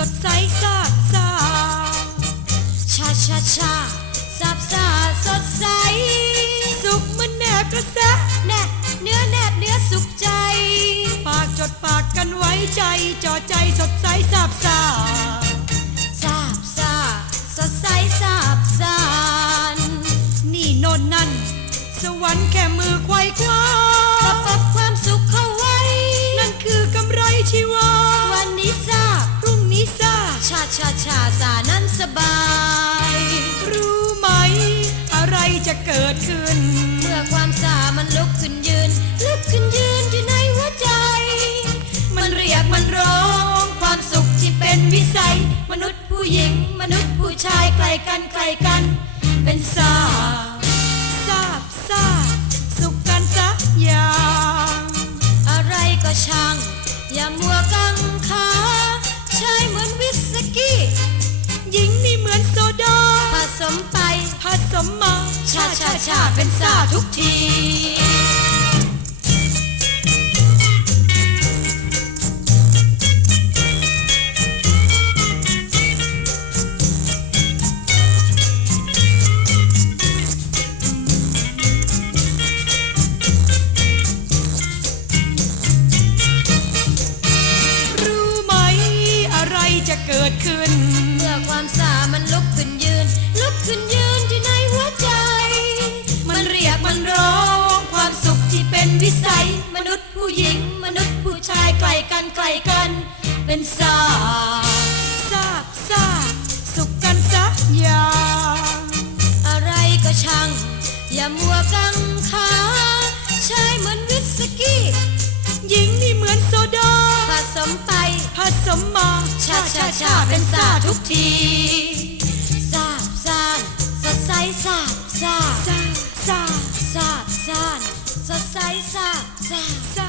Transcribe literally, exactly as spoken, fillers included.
ดใสซาบซ่าชาชาชาซาบซ่าสดใสสุขมันแนบกระแสแนบเนื้อแนบเนื้อสุขใจปากจดปากกันไว้ใจจ่อใจสดใสซาบซ่าซาบซ่าสดใสซาบซ่านนี่โน่นนั่นสวรรค์แค่มือไขว้คว้าประปบความสุขเข้าไว้นั่นคือกำไรชีวาวันนี้ซาบพรุ่งนี้ซาชาชาชาซานั้นสบายรู้ไหมอะไรจะเกิดขึ้นเมื่อความซามันลุกขึ้นยืนลุกขึ้นยืนอยู่ในหัวใจมันเรียกมันร้องความสุขที่เป็นวิสัยมนุษย์ผู้หญิงมนุษย์ผู้ชายใกล้กันใกล้กันเป็นซาซาบซ่าสุขกันสักอย่างอะไรก็ช่างอย่ามัวกังขาชายเหมือนวิสกี้หญิงนี่เหมือนโซดาผสมไปผสมมาชาชาชาเป็นซาทุกทีจะเกิดขึ้นเมื่อความสามันลุกขึ้นยืนลุกขึ้นยืนอยู่ในหัวใจมันเรียกมันร้องความสุขที่เป็นวิสัยมนุษย์ผู้หญิงมนุษย์ผู้ชายใกล้กันใกล้กันเป็นซาซาบซ่าสุขกันสักอย่างอะไรก็ช่างอย่ามัวกังขาชายเหมือนวิสกี้หญิงนี่เหมือนโซดาผสมไปผสมมาชาชาชาเป็นซาทุกทีซาบซ่านสดใสซาบซ่าซาซาซาบซ่านสดใสซาบซ่า